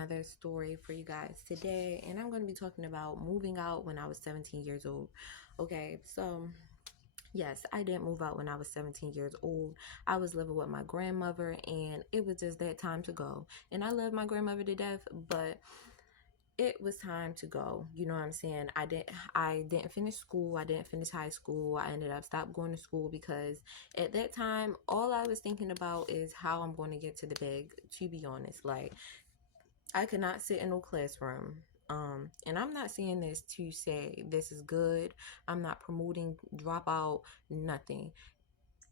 another story for you guys today, and I'm going to be talking about moving out when I was 17 years old. Okay, so yes, I didn't move out when I was 17 years old. I was living with my grandmother, and it was just that time to go. And I love my grandmother to death, but it was time to go. You know what I'm saying? I didn't finish school. I didn't finish high school. I ended up stopped going to school because at that time all I was thinking about is how I'm going to get to the bag, to be honest. Like I could not sit in no classroom. And I'm not saying this to say this is good. I'm not promoting dropout, nothing.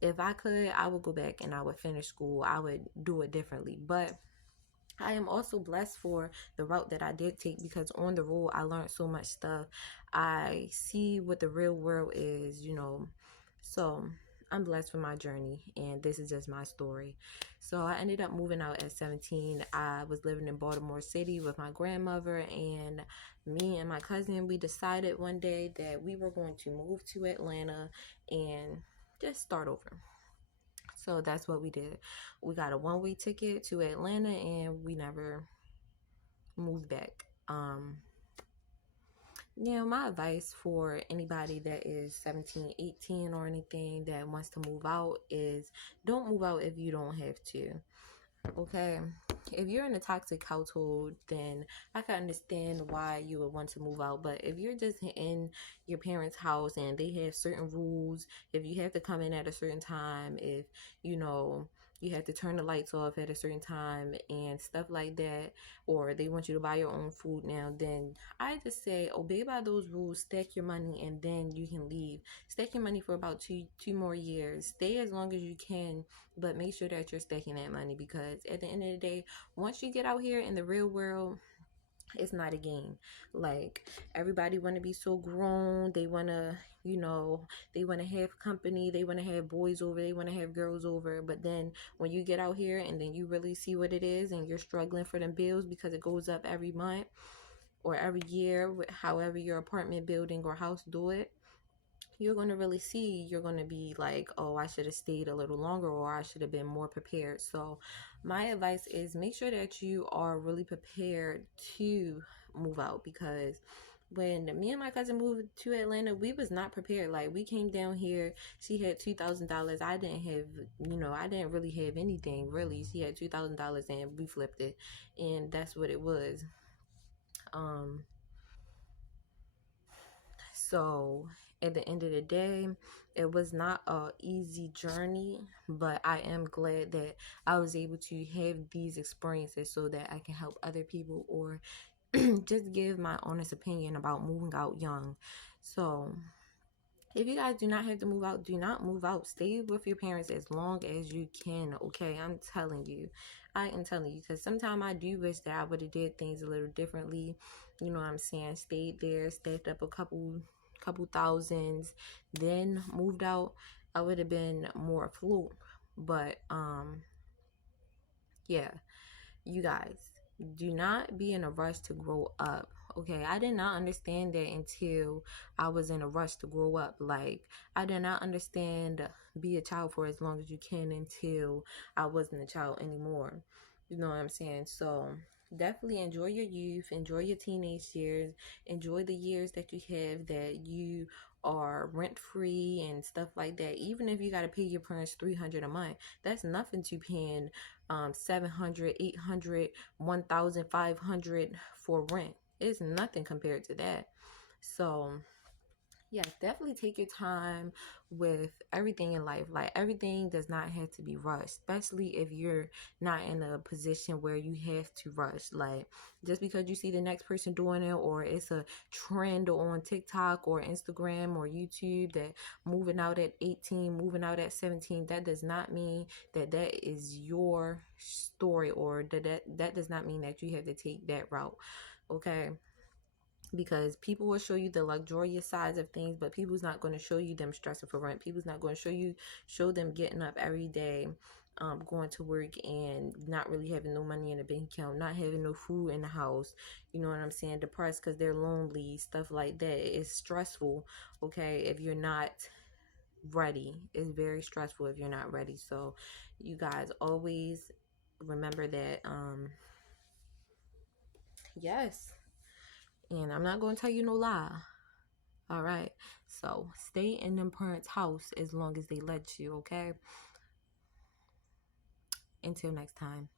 If I could, I would go back and I would finish school. I would do it differently. But I am also blessed for the route that I did take because on the road I learned so much stuff. I see what the real world is. So I'm blessed for my journey, and this is just my story. So I ended up moving out at 17. I was living in Baltimore City with my grandmother, and me and my cousin, we decided one day that we were going to move to Atlanta and just start over. So that's what we did. We got a one-way ticket to Atlanta and we never moved back. My advice for anybody that is 17, 18 or anything that wants to move out is don't move out if you don't have to. Okay, if you're in a toxic household, then I can understand why you would want to move out. But if you're just in your parents' house and they have certain rules, if you have to come in at a certain time, if you know you have to turn the lights off at a certain time and stuff like that, or they want you to buy your own food now, then I just say obey by those rules, stack your money, and then you can leave. Stack your money for about two more years. Stay as long as you can, but make sure that you're stacking that money because at the end of the day, once you get out here in the real world, it's not a game. Like everybody want to be so grown. They want to, they want to have company. They want to have boys over. They want to have girls over. But then when you get out here and then you really see what it is and you're struggling for them bills because it goes up every month or every year, however your apartment building or house do it, you're going to really see, you're going to be like, oh, I should have stayed a little longer or I should have been more prepared. So my advice is make sure that you are really prepared to move out because when me and my cousin moved to Atlanta, we was not prepared. Like we came down here, she had $2,000. I didn't have, I didn't really have anything really. She had $2,000 and we flipped it, and that's what it was. Um, So at the end of the day, it was not a easy journey, but I am glad that I was able to have these experiences so that I can help other people or just give my honest opinion about moving out young. So if you guys do not have to move out, do not move out. Stay with your parents as long as you can. Okay, I'm telling you. I am telling you because sometimes I do wish that I would have did things a little differently. You know what I'm saying? Stayed there, stacked up a couple thousands, then moved out. I would have been more afloat. But yeah, you guys, do not be in a rush to grow up. Okay, I did not understand that until I was in a rush to grow up. Like, I did not understand be a child for as long as you can until I wasn't a child anymore. You know what I'm saying? So, definitely enjoy your youth, enjoy your teenage years, enjoy the years that you have that you are rent free and stuff like that. Even if you got to pay your parents 300 a month, that's nothing to paying 700, 800, 1,500 for rent. It's nothing compared to that. So yeah, definitely take your time with everything in life. Like everything does not have to be rushed, especially if you're not in a position where you have to rush. Like just because you see the next person doing it or it's a trend on TikTok or Instagram or YouTube that moving out at 18, moving out at 17, that does not mean that that is your story or that does not mean that you have to take that route. Okay, because people will show you the luxurious sides of things, but people's not going to show you them stressing for rent. People's not going to show them getting up every day, going to work and not really having no money in the bank account, not having no food in the house. You know what I'm saying? Depressed because they're lonely, stuff like that. It's stressful. Okay, if you're not ready, it's very stressful if you're not ready. So, you guys always remember that. Yes. And I'm not going to tell you no lie. All right. So stay in them parents' house as long as they let you, okay? Until next time.